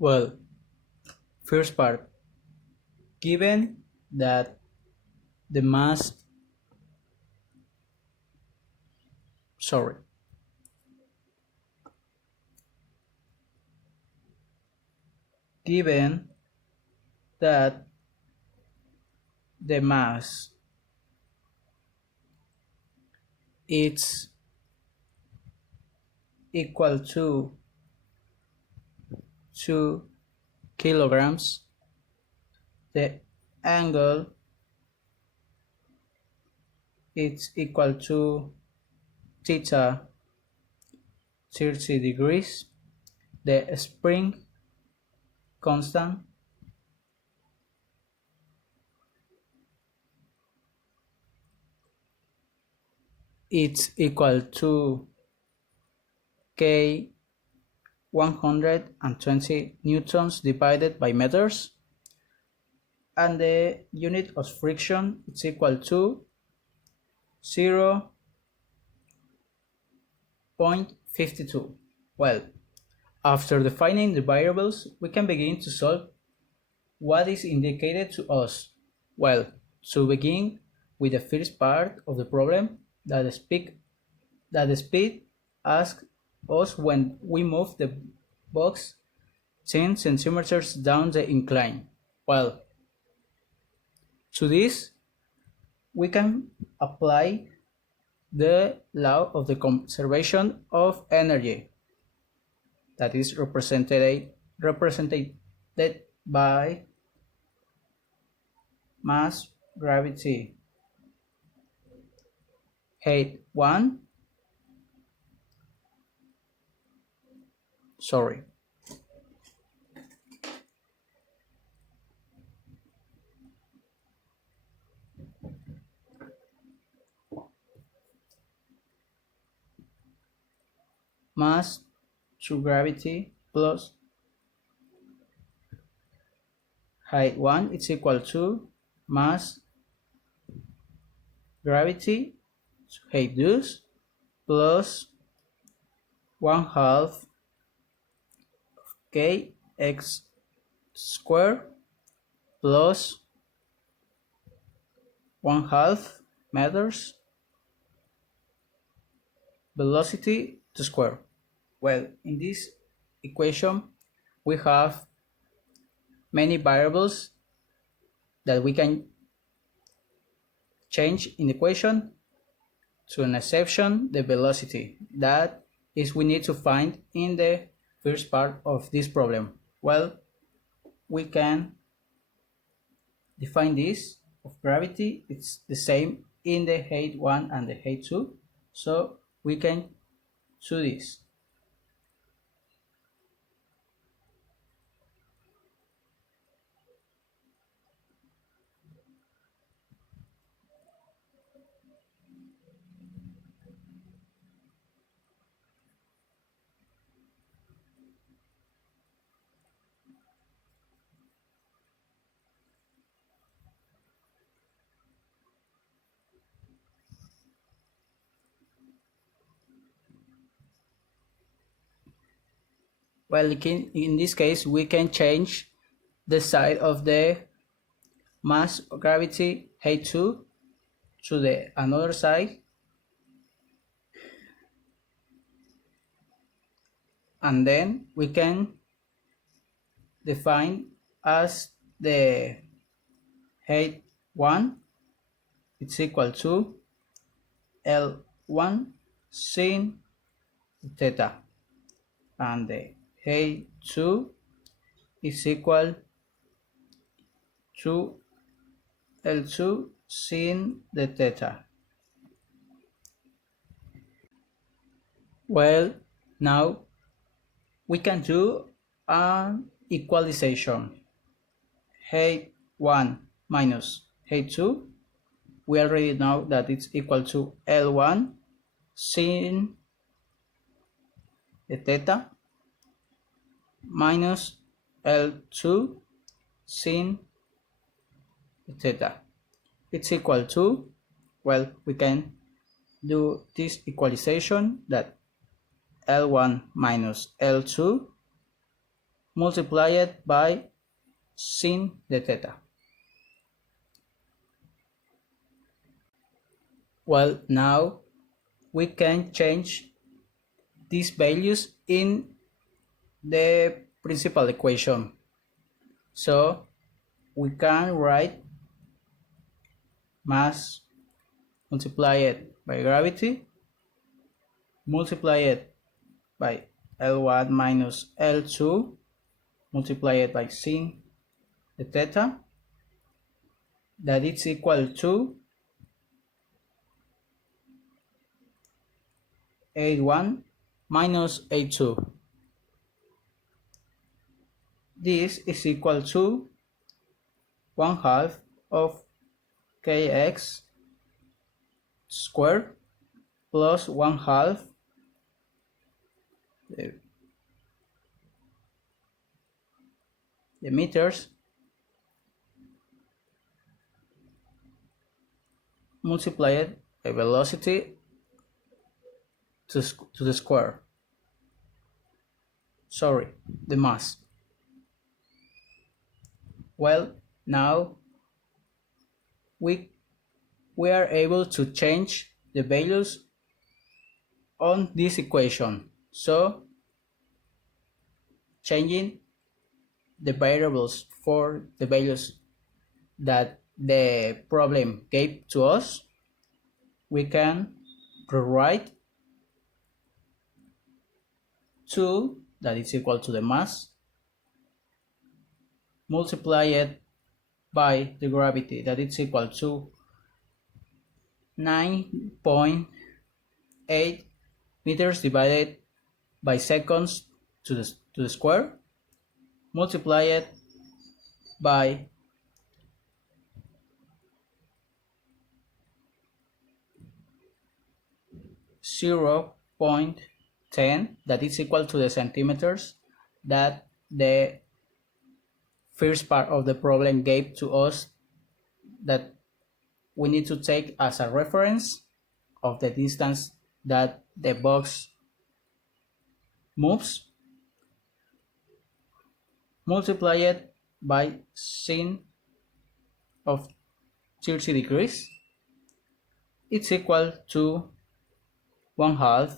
Well, first part, given that the mass, sorry, given that the mass is equal to 2 kilograms, the angle is equal to theta 30 degrees, the spring constant is equal to K 120 newtons divided by meters, and the unit of friction is equal to 0.52. Well, after defining the variables, we can begin to solve what is indicated to us. Well, to begin with the first part of the problem, that the speed asks us when we move the box 10 centimeters down the incline. Well, to this, we can apply the law of the conservation of energy, that is represented by mass gravity. Height 1, sorry, mass to gravity plus height 1 is equal to mass gravity height 2 plus 1 half kx squared plus 1 half meters velocity to square. Well, in this equation we have many variables that we can change in the equation, to an exception the velocity. That is we need to find in the first part of this problem. Well, we can define this of gravity, it's the same in the height 1 and the height 2, so we can do this. Well, in this case we can change the side of the mass gravity height 2 to the another side, and then we can define as the height 1 it's equal to L1 sin theta, and the height 2 is equal to L2 sin the theta. Well, now we can do an equalization. Height 1 minus height 2, we already know that it's equal to L1 sin the theta minus L2 sin the theta. It's equal to, well, we can do this equalization, that L1 minus L2 multiplied by sin the theta. Well, now we can change these values in the principal equation. So we can write mass multiplied by gravity multiplied by L1 minus L2 multiplied by sin the theta, that is equal to A1 minus A2. This is equal to 1/2 of kx squared plus 1/2 the meters multiplied by velocity to the square. Sorry, the mass. Well, now we are able to change the values on this equation. So changing the variables for the values that the problem gave to us, we can rewrite 2, that is equal to the mass, multiplied by the gravity, that is equal to 9.8 meters divided by seconds to the square, multiplied by 0.10, that is equal to the centimeters that the first part of the problem gave to us, that we need to take as a reference of the distance that the box moves, multiplied by sin of 30 degrees. It's equal to 1/2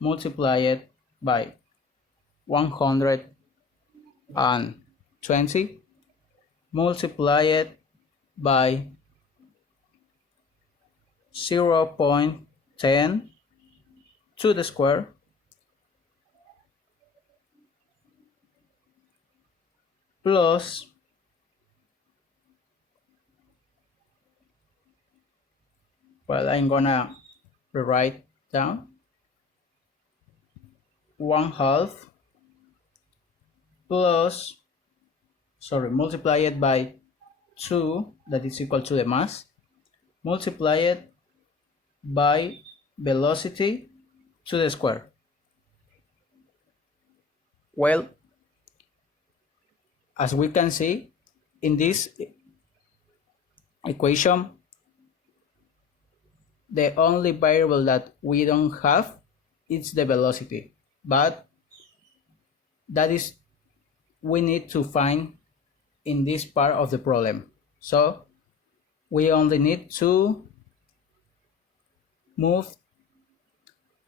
multiplied by 120 multiplied by 0.10 to the square plus I'm gonna rewrite down 1/2 plus multiplied by 2, that is equal to the mass, multiplied by velocity to the square. Well, as we can see in this equation, the only variable that we don't have is the velocity, but that is we need to find in this part of the problem. So we only need to move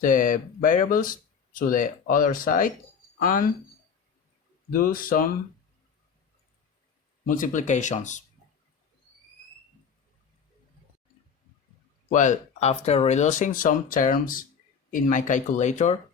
the variables to the other side and do some multiplications. Well, after reducing some terms in my calculator,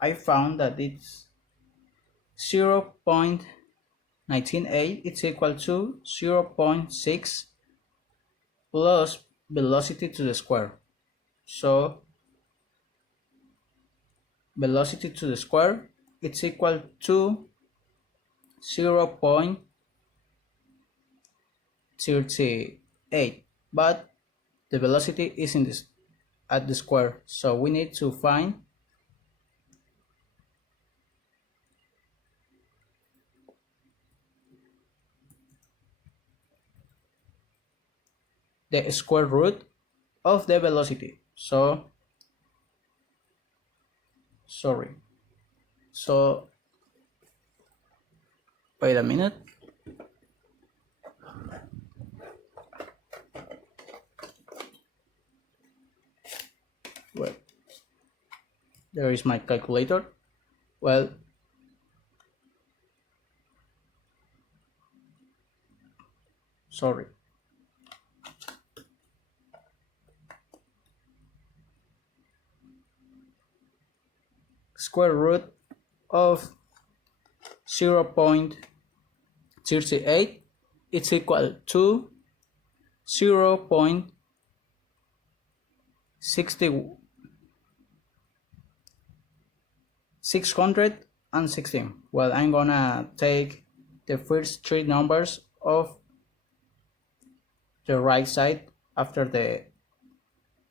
I found that it's 0.198, it's equal to 0.6 plus velocity to the square. So velocity to the square, it's equal to 0.38, but the velocity is in this at the square, so we need to find the square root of the velocity. So So wait a minute. Well, there is my calculator. Well, sorry. Square root of 0.38 it's equal to 0.616. Well, I'm gonna take the first three numbers of the right side after the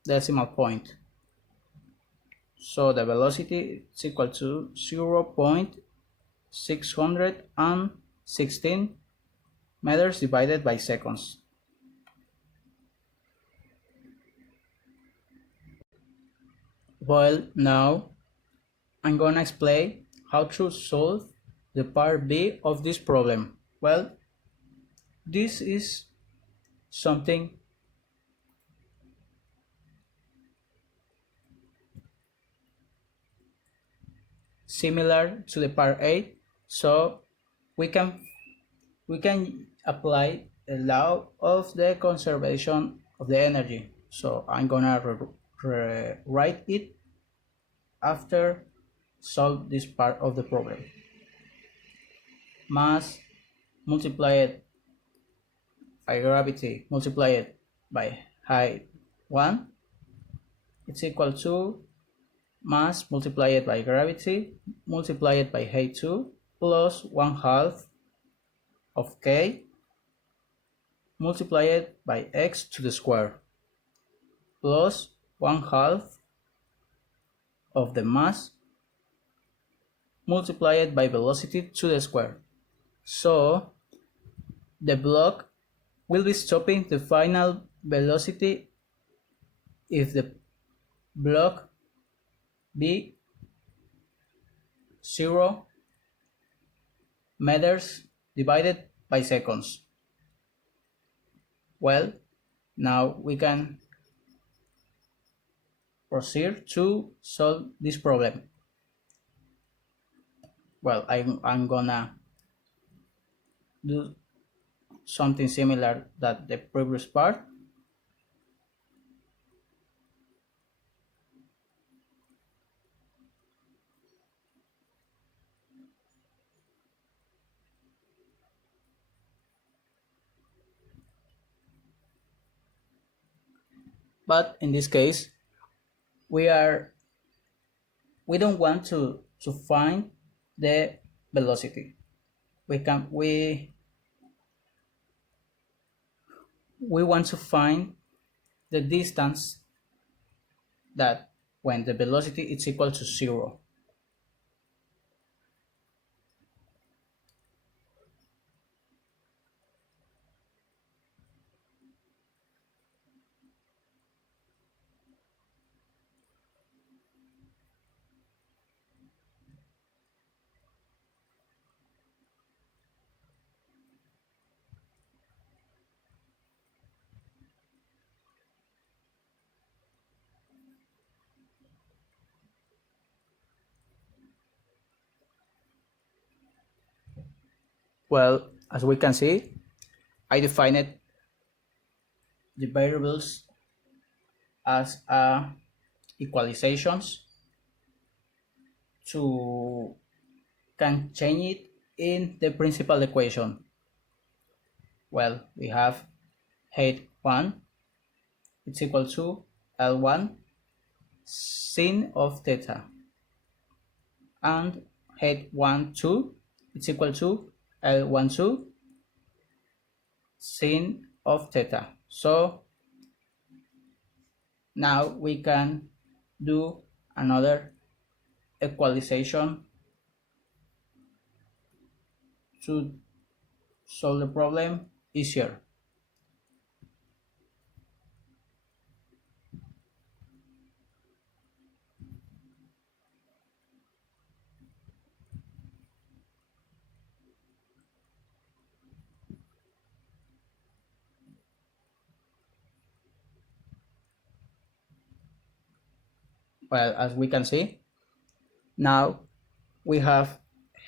decimal point. So the velocity is equal to 0.616 meters divided by seconds. Well, now I'm gonna explain how to solve the part B of this problem. Well, this is something similar to the part A, so we can apply the law of the conservation of the energy. So I'm gonna write it after solve this part of the problem. Mass multiplied by gravity multiplied by height 1, it's equal to mass multiplied by gravity multiplied by height 2 plus 1/2 of k multiplied by x to the square plus 1/2 of the mass multiplied by velocity to the square. So the block will be stopping the final velocity if the block be 0 meters divided by seconds. Well, now we can proceed to solve this problem. Well, I'm gonna do something similar that the previous part. But in this case, we don't want to find the velocity. We want to find the distance that when the velocity is equal to 0. Well, as we can see, I defined the variables as equalizations to can change it in the principal equation. Well, we have height 1 it's equal to L1 sin of theta, and height 1 2 it's equal to L1 2 sin of theta. So now we can do another equalization to solve the problem easier. Well, as we can see, now we have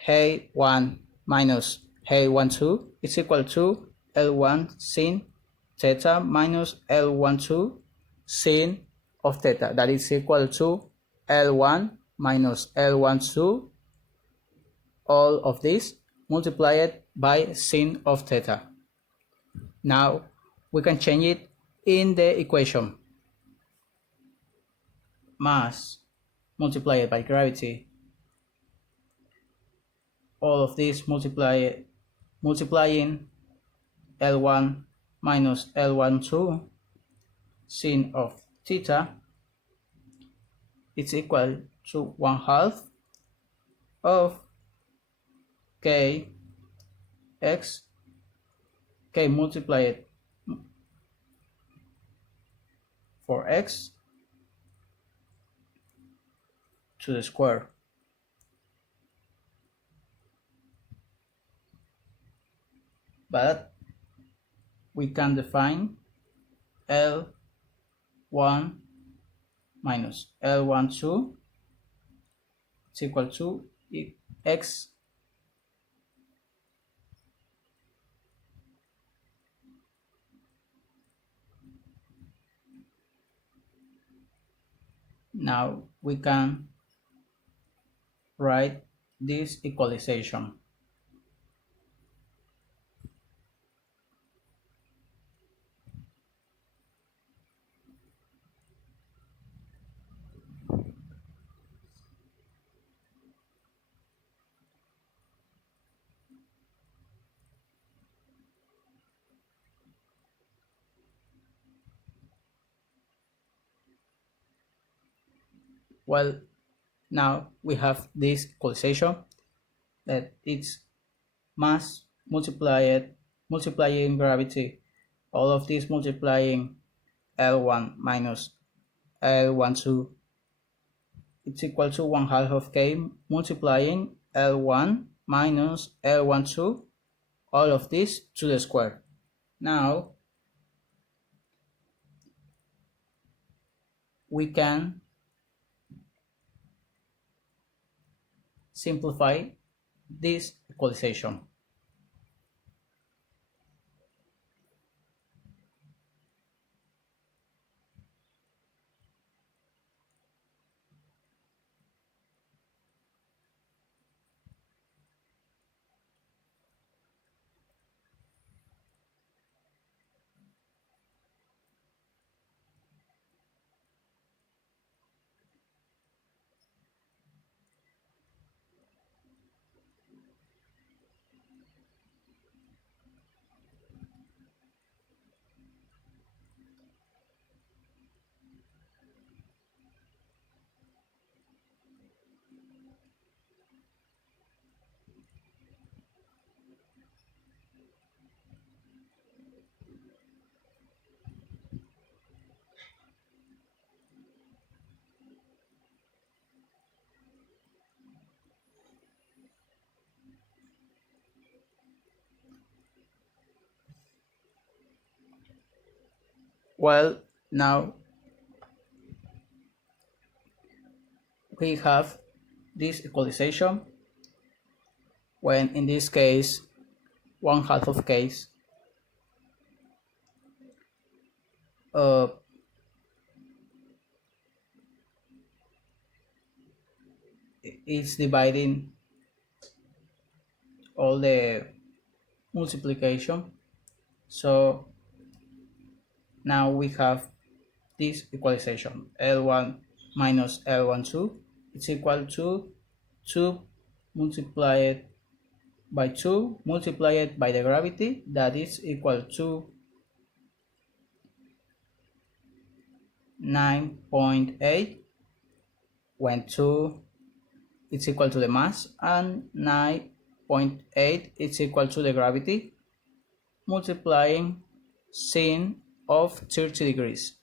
A1 minus A12 is equal to L1 sin theta minus L12 sin of theta. That is equal to L1 minus L12, all of this multiplied by sin of theta. Now we can change it in the equation. Mass multiplied by gravity, all of this multiplying L1 minus L12 sin of theta, it's equal to 1/2 of k x, k multiplied for x to the square. But we can define L1 minus L12 is equal to x now we can write this equalization. Well, now we have this equalization that it's mass multiplying gravity, all of this multiplying L1 minus L12, it's equal to 1/2 of k multiplying L1 minus L12, all of this to the square. Now we can simplify this equalization. Well, now we have this equalization when in this case 1/2 of k uh, is dividing all the multiplication. So now we have this equalization, L1 minus L12, it's equal to 2 multiplied by 2 multiplied by the gravity, that is equal to 9.8, when 2 it's equal to the mass and 9.8 it's equal to the gravity, multiplying sin of 30 degrees.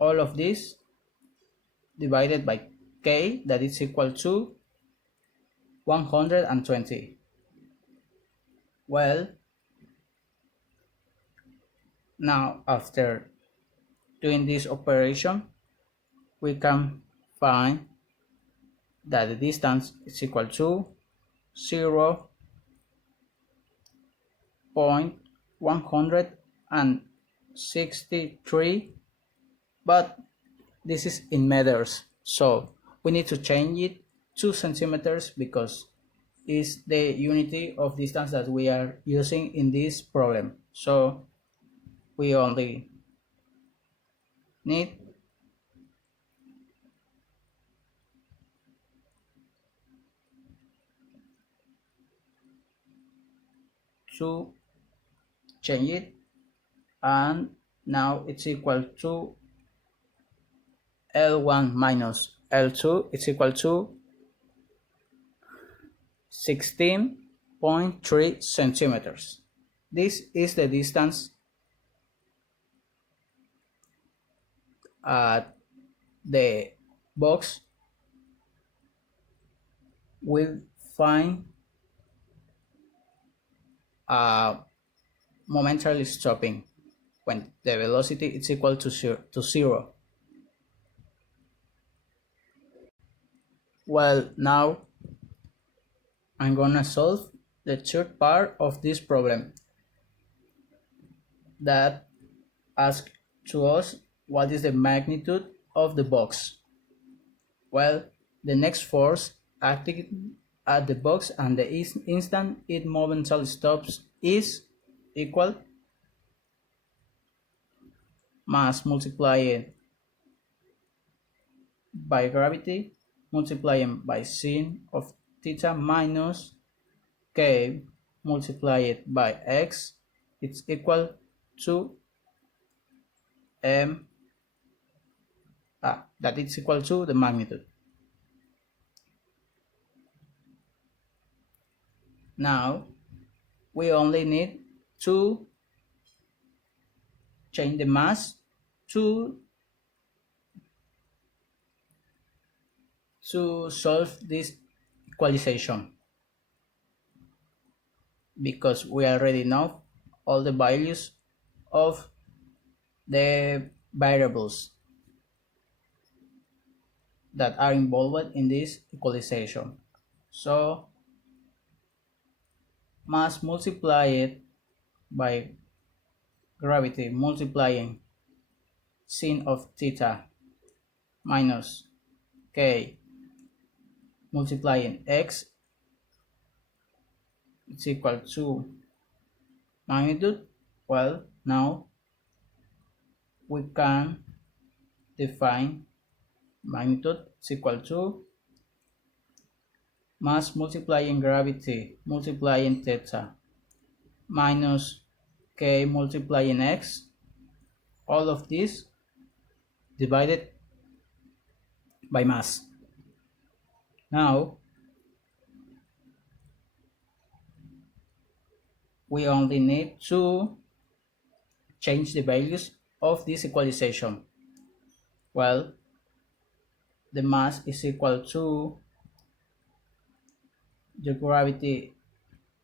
All of this divided by k, that is equal to 120. Well, now after doing this operation, we can find that the distance is equal to 0.163, but this is in meters, so we need to change it to centimeters because it's the unity of distance that we are using in this problem. So we only need to change it, and now it's equal to L1 minus L2, it's equal to 16.3 centimeters. This is the distance the box will find momentarily stopping when the velocity is equal to zero. Well, now I'm gonna solve the third part of this problem that asks to us what is the magnitude of the box. Well, the next force acting at the box and the instant it momentarily stops is equal mass multiplied by gravity multiplied by sin of theta minus k multiplied by x. It's equal to m that is equal to the magnitude. Now we only need to change the mass to solve this equalization, because we already know all the values of the variables that are involved in this equalization. So mass multiplied by gravity multiplying sin of theta minus k multiplying x is equal to magnitude. Well, now we can define magnitude is equal to mass multiplying gravity multiplying theta minus k multiplying x, all of this divided by mass. Now we only need to change the values of this equalization. Well, the mass is equal to the gravity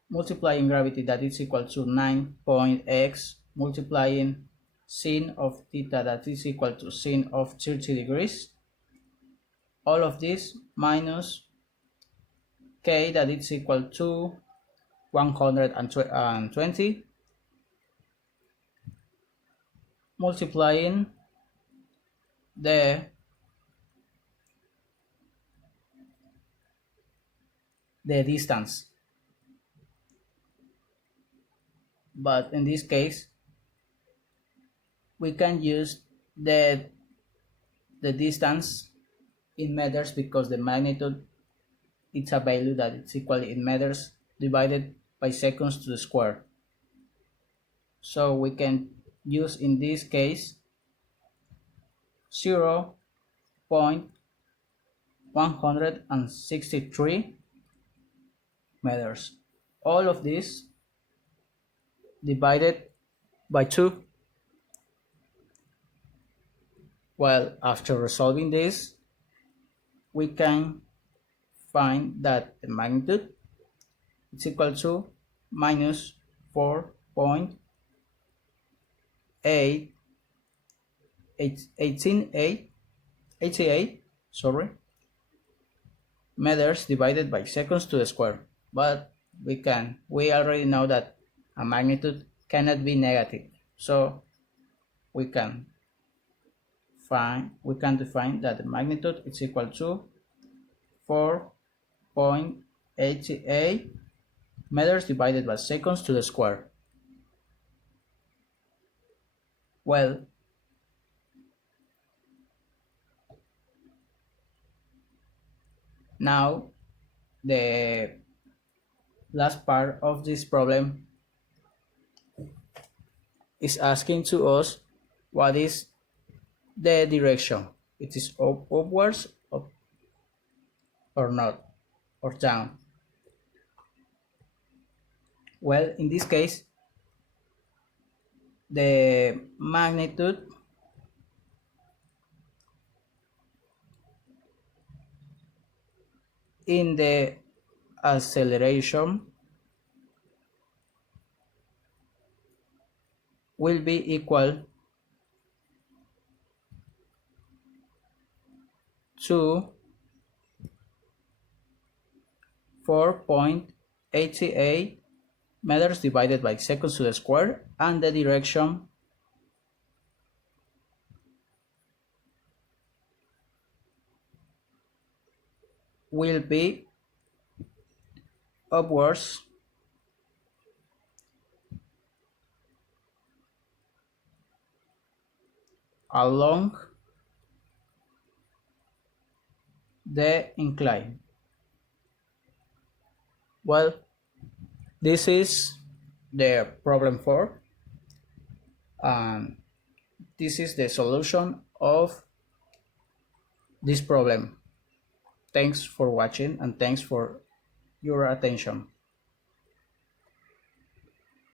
multiplying gravity, that is equal to 9.x multiplying sin of theta, that is equal to sin of 30 degrees, all of this minus k, that is equal to 120 multiplying the distance. But in this case we can use the distance in meters because the magnitude it's a value that is equal in meters divided by seconds to the square. So we can use in this case 0.163 meters. All of this divided by 2. Well, after resolving this, we can find that the magnitude is equal to minus 4.88 sorry, meters divided by seconds to the square. But we already know that a magnitude cannot be negative, so we can define that the magnitude is equal to 4.88 meters divided by seconds to the square. Well, now the last part of this problem is asking to us what is the direction. It is upwards or not, or down. Well, in this case, the magnitude in the acceleration will be equal to 4.88 meters divided by seconds to the square, and the direction will be upwards along the incline. Well, this is the problem 4, and this is the solution of this problem. Thanks for watching and thanks for your attention.